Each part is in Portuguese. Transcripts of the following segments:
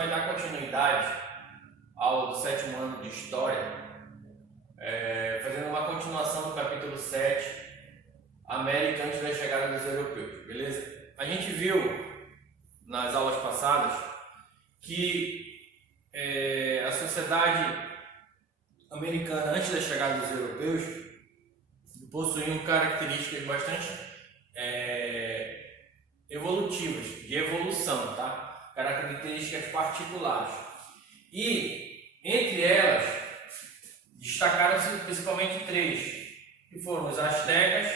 vai dar continuidade ao 7º ano de História, fazendo uma continuação do capítulo 7, América antes da chegada dos europeus, beleza? A gente viu nas aulas passadas que a sociedade americana antes da chegada dos europeus possuía características bastante evolutivas, de evolução, tá? Características particulares. E entre elas destacaram-se principalmente três, que foram os astecas,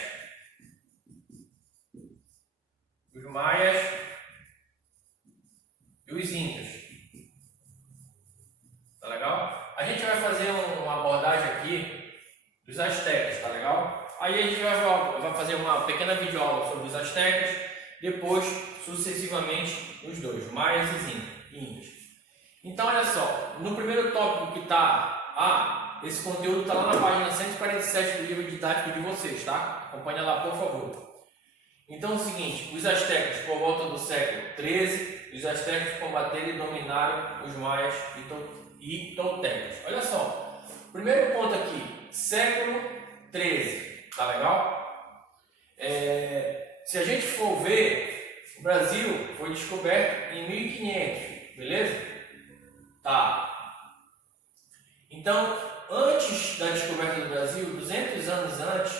os maias e os incas. Tá legal? A gente vai fazer uma abordagem aqui dos astecas, tá legal? Aí a gente vai fazer uma pequena videoaula sobre os astecas, depois sucessivamente os dois, maias e incas. Então olha só, no primeiro tópico que está, esse conteúdo está lá na página 147 do livro didático de vocês, tá? Acompanha lá, por favor. Então é o seguinte, os astecas, por volta do século XIII, os astecas combateram e dominaram os maias e toltecas. Olha só, primeiro ponto aqui, século XIII, tá legal? Se a gente for ver, o Brasil foi descoberto em 1500, beleza? Tá. Então, antes da descoberta do Brasil, 200 anos antes,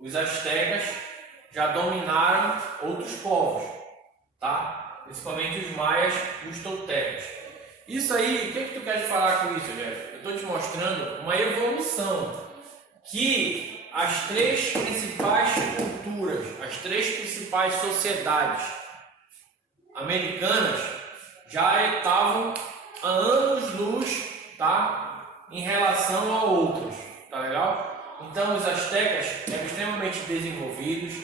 os astecas já dominaram outros povos, tá? Principalmente os maias e os toltecas. Isso aí, o que tu queres falar com isso, Rogério? Eu estou te mostrando uma evolução que as três principais culturas, as três principais sociedades americanas já estavam a anos-luz, tá? Em relação a outros, tá legal? Então os astecas eram extremamente desenvolvidos,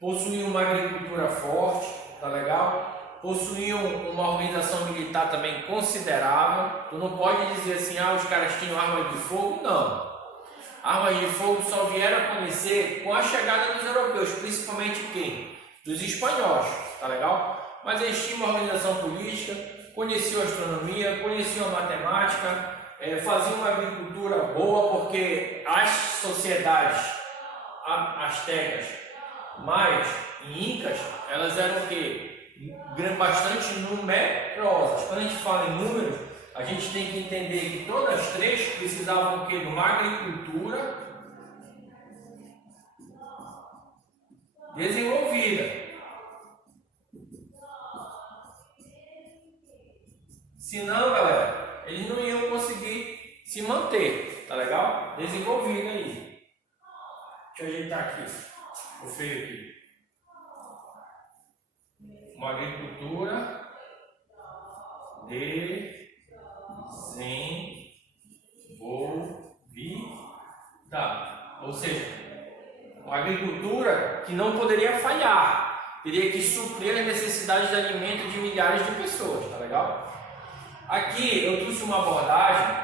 possuíam uma agricultura forte, tá legal? Possuíam uma organização militar também considerável. Tu não pode dizer assim, os caras tinham armas de fogo, não. Armas de fogo só vieram a conhecer com a chegada dos europeus, principalmente quem? Dos espanhóis, tá legal? Mas eles tinham uma organização política, conheciam a astronomia, conheciam a matemática, faziam uma agricultura boa, porque as sociedades astecas, maias e incas, elas eram o quê? Bastante numerosas. Quando a gente fala em números, a gente tem que entender que todas as três precisavam de uma agricultura desenvolvida. Senão, galera, eles não iam conseguir se manter, tá legal? Desenvolvido aí. Deixa eu ajeitar aqui, o feio aqui. Uma agricultura desenvolvida, ou seja, uma agricultura que não poderia falhar, teria que suprir as necessidades de alimento de milhares de pessoas, tá legal? Aqui eu trouxe uma abordagem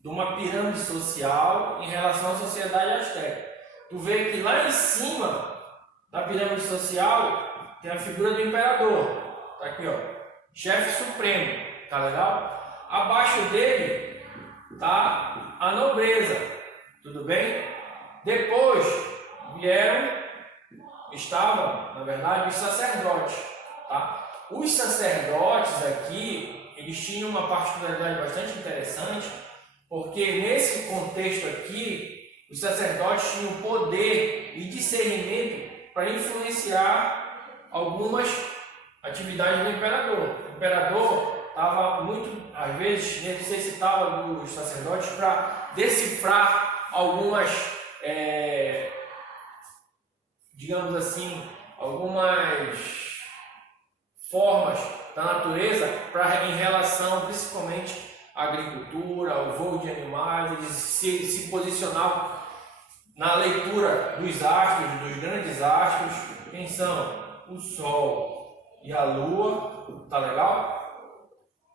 de uma pirâmide social em relação à sociedade asteca. Tu vê que lá em cima da pirâmide social tem a figura do imperador, tá aqui, ó, chefe supremo, tá legal? Abaixo dele tá a nobreza, tudo bem? Depois estavam, na verdade, os sacerdotes, tá? Os sacerdotes aqui, eles tinham uma particularidade bastante interessante, porque nesse contexto aqui, os sacerdotes tinham poder e discernimento para influenciar algumas atividades do imperador. O imperador estava muito, às vezes, necessitava dos sacerdotes para decifrar algumas, digamos assim, algumas formas da natureza em relação, principalmente, à agricultura, ao voo de animais. Eles se posicionavam na leitura dos astros, dos grandes astros. Quem são? O Sol e a Lua, tá legal?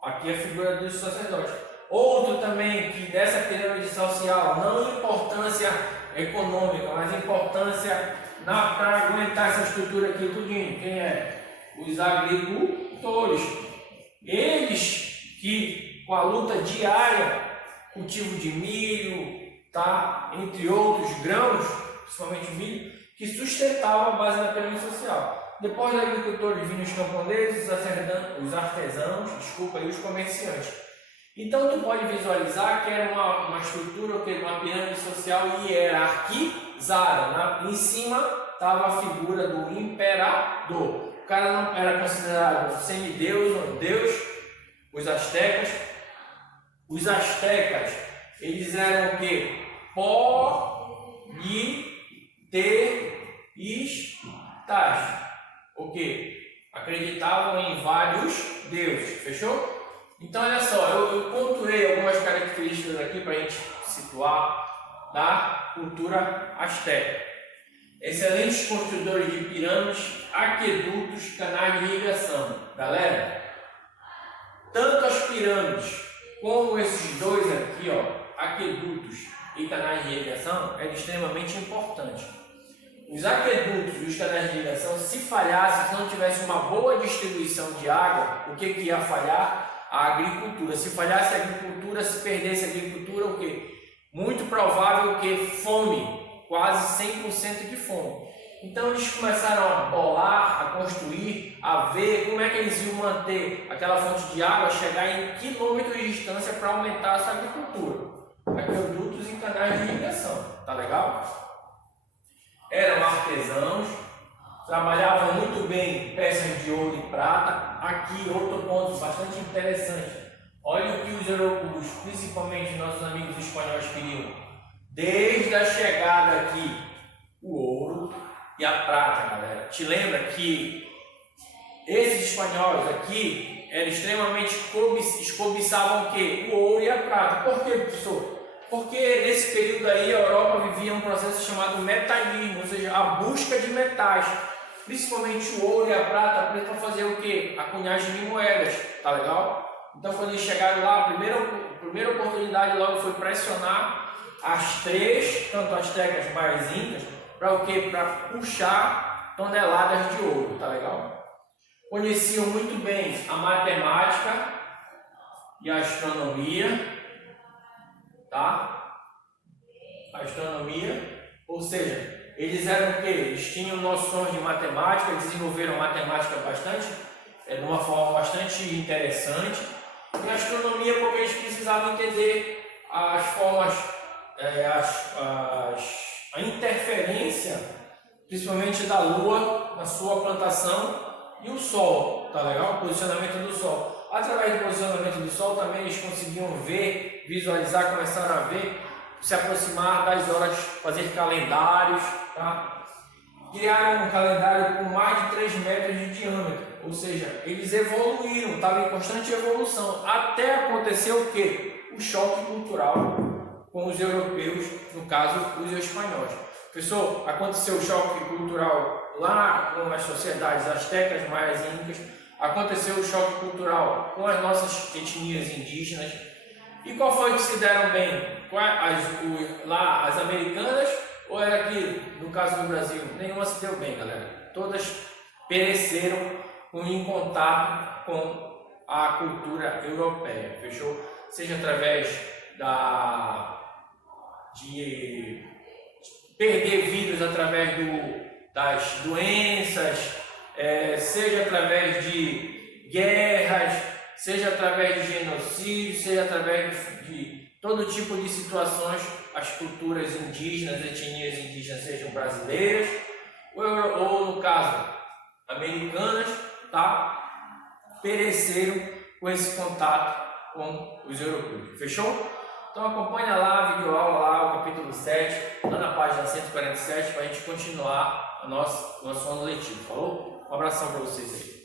Aqui é a figura dos sacerdotes. Outro também que dessa pirâmide social, não importância econômica, mas importância para aguentar essa estrutura aqui tudinho. Quem é? Os agricultores. Eles que com a luta diária, cultivo de milho, tá? Entre outros grãos, principalmente milho, que sustentava a base da pirâmide social. Depois dos agricultores vinham os camponeses, os artesãos, e os comerciantes. Então tu pode visualizar que era uma estrutura, uma pirâmide social hierarquizada. Em cima estava a figura do imperador. O cara não era considerado semideus ou deus. Os astecas, eles eram o que? Politeístas. O que? Acreditavam em vários deuses. Fechou? Então, olha só, eu pontuei algumas características aqui para a gente situar da cultura asteca. Excelentes construtores de pirâmides, aquedutos, canais de irrigação. Galera, tanto as pirâmides como esses dois aqui, ó, aquedutos e canais de irrigação, é extremamente importante. Os aquedutos e os canais de irrigação, se falhassem, se não tivesse uma boa distribuição de água, o que ia falhar? A agricultura. Se falhasse a agricultura, se perdesse a agricultura, o que? Muito provável que fome, quase 100% de fome. Então eles começaram a bolar, a construir, a ver como é que eles iam manter aquela fonte de água chegar em quilômetros de distância para aumentar essa agricultura. Aquedutos e canais de irrigação, tá legal? Eram artesãos, trabalhavam muito bem peças de ouro e prata. Aqui outro ponto bastante interessante. Olha o que os europeus, principalmente nossos amigos espanhóis, queriam. Desde a chegada aqui, o ouro e a prata, galera. Te lembra que esses espanhóis aqui eram extremamente cobiçavam o quê? O ouro e a prata. Por quê, professor? Porque nesse período aí a Europa vivia um processo chamado metalismo, ou seja, a busca de metais. Principalmente o ouro e a prata para fazer o quê? A cunhagem de moedas, tá legal? Então quando eles chegaram lá, a primeira oportunidade logo foi pressionar as três, tanto astecas, maias e incas, para o quê? Para puxar toneladas de ouro, tá legal? Conheciam muito bem a matemática e a astronomia, tá? A astronomia, ou seja, eles eram o quê? Eles tinham noções de matemática, desenvolveram matemática de uma forma bastante interessante. E a astronomia, porque eles precisavam entender as formas, a interferência, principalmente da Lua na sua plantação e o Sol, tá legal? O posicionamento do Sol. Através do posicionamento do Sol também eles conseguiam ver, visualizar, começaram a ver, se aproximar das horas, fazer calendários, tá? Criaram um calendário com mais de 3 metros de diâmetro, ou seja, eles evoluíram, estavam em constante evolução, até acontecer o quê? O choque cultural com os europeus, no caso, os espanhóis. Professor, aconteceu o choque cultural lá com as sociedades astecas, maias e incas, aconteceu o choque cultural com as nossas etnias indígenas. E qual foi que se deram bem? As americanas ou era aqui, no caso do Brasil? Nenhuma se deu bem, galera. Todas pereceram em contato com a cultura europeia, fechou? Seja através de perder vidas através das doenças, seja através de guerras, seja através de genocídio, seja através de todo tipo de situações, as culturas indígenas, etnias indígenas, sejam brasileiras ou no caso americanas, tá? Pereceram com esse contato com os europeus. Fechou? Então acompanha lá a videoaula, lá o capítulo 7, lá na página 147, para a gente continuar o nosso ano letivo. Falou? Um abração para vocês aí.